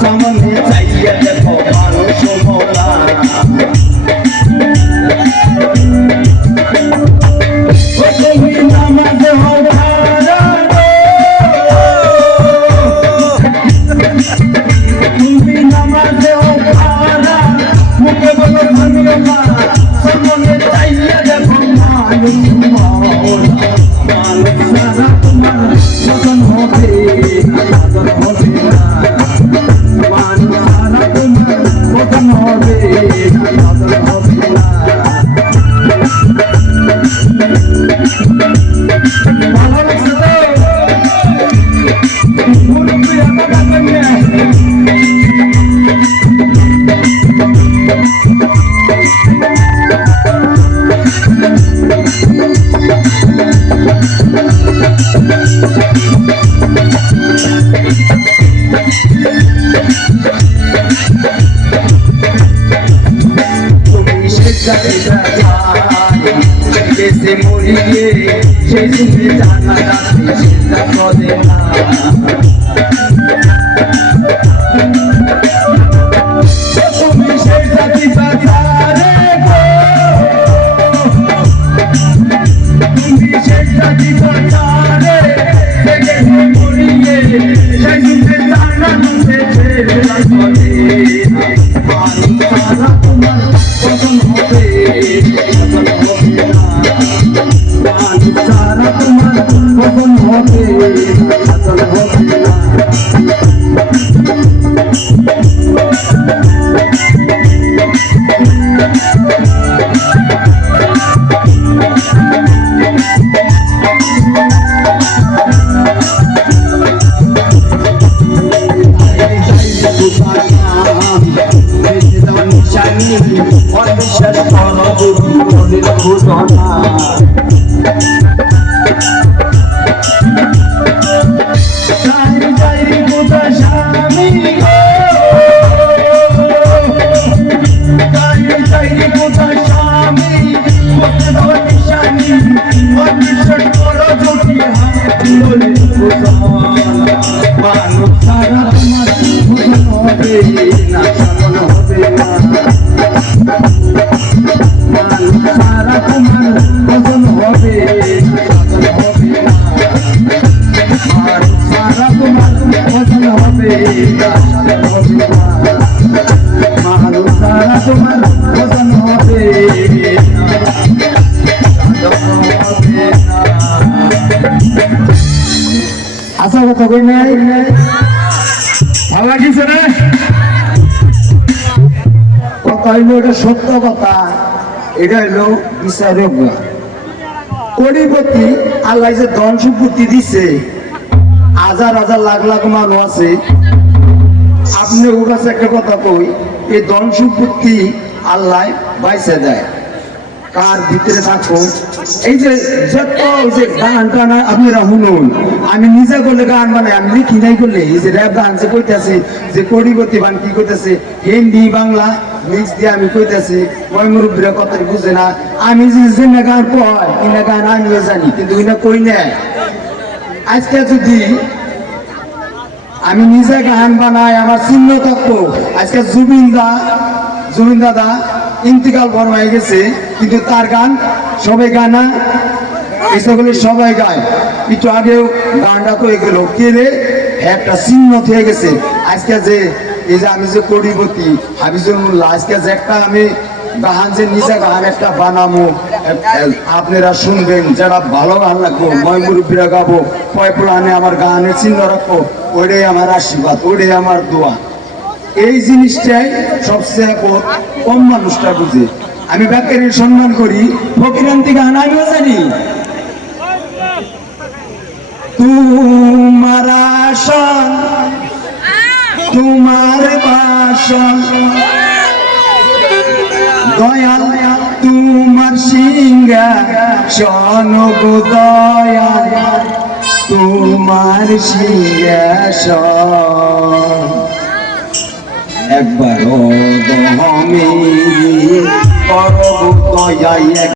সামনে চাইয়া দেখো মানুষ মোলা তুমি নামাজ তুমি নামাজ মুখে বলো ধন্যবাদ সামনে চাইয়া দেখো মানুষ মোলা মানুষ সারা তোমার মতন হবে মতন হবে না से मुड़िए से जाना जाते देना তুমি সেই জাতি বাজারে গো তুমি সেই জাতি বাজারে থেকে মুড়িয়ে সেই জানা যাতে সারা তোমার পতন হবে সারা তোমার পতন হবে অবিশ্বাস করো যদি ঘোষণা মানুষ সারা তোমার হবে না সামন হবে না মানুষ সারা তোমার পছন্দ হবে হবে না মানুষ সারা তোমার পছন্দ হবে হবে না মানুষ সারা তোমার পছন্দ হবে আশা কথা কই নাই ভালো লাগিছে না কথা হইল এটা সত্য কথা এটা হইল বিচারক কোটিপতি আল্লাহ যে ধন সম্পত্তি দিছে হাজার হাজার লাখ লাখ মানুষ আছে আপনি ওর কাছে একটা কথা কই এই ধন সম্পত্তি আল্লাহ বাইসে দেয় কার ভিতরে থাকো এই যে যত যে গান টান আপনারা শুনুন আমি নিজে করলে গান বানাই আমি লিখি নাই করলে এই যে র্যাপ গান যে কইতেছে যে কোটিপতি বান কি কইতেছে হিন্দি বাংলা মিক্স দিয়ে আমি কইতেছি ওই মুরব্বীরা কথা বুঝে না আমি যে গান কয় ইনা গান আমিও জানি কিন্তু ইনা কই না আজকে যদি আমি নিজে গান বানাই আমার চিহ্ন থাকতো আজকে জুবিন দাদা ইন্তিকাল হয়ে গেছে কিন্তু তার গান সবাই গানা এসবগুলি সবাই গায় একটু আগেও গানটা কয়ে গেল কেলে একটা চিহ্ন হয়ে গেছে আজকে যে এই যে আমি যে কোটিপতি হাবিজুল মোল্লা আজকে যে একটা আমি গান যে নিজে গান একটা বানাবো আপনারা শুনবেন যারা ভালো গান লাগবো ময় মুরব্বীরা গাবো পয়পুরানে আমার গানের চিহ্ন রাখবো ওইটাই আমার আশীর্বাদ ওইটাই আমার দোয়া এই জিনিসটাই সবচেয়ে কম মানুষটা বুঝে আমি ব্যাপারীর সম্মান করি ফকিরান্তি গান আমিও জানি তোমার আসন তোমার বাসন দয়াল তোমার সিংহাসন গো দয়াল তোমার সিংহাসন একবার আমি করব দয়ায়